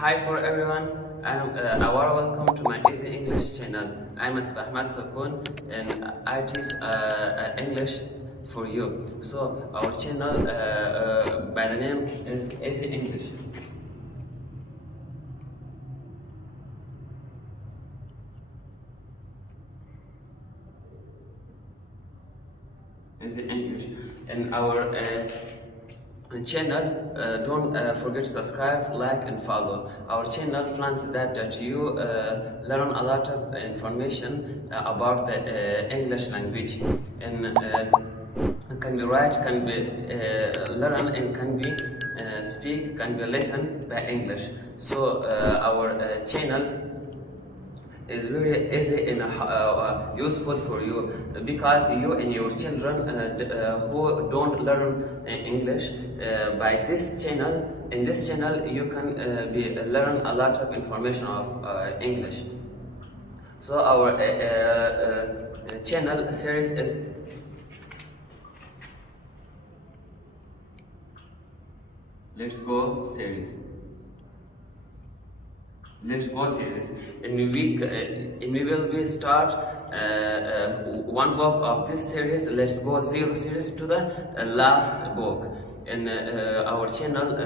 Hi for everyone. A warm welcome to my Easy English channel. I'm Ahmad Sakun and I teach English for you. So our channel by the name is Easy English. Easy English. And our channel, don't forget to subscribe, like and follow our channel. Plans that you learn a lot of information about the English language, and can be write, can be learn, and can be speak, can be listen by English. So our channel is very easy and useful for you, because you and your children who don't learn English, by this channel, in this channel you can learn a lot of information of English. So our channel series is Let's Go series. Let's Go series. In we will be start one book of this series, Let's Go Zero series, to the last book. In our channel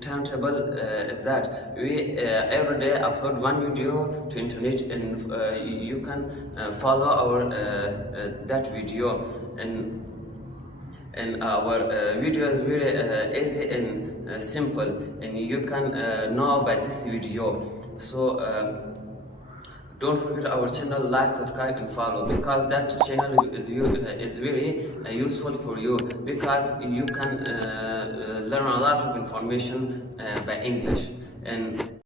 timetable is that we every day upload one video to internet, and you can follow our that video, and our video is very easy and simple, and you can know by this video. So don't forget our channel, like, subscribe and follow, because that channel is very useful for you, because you can learn a lot of information by English. And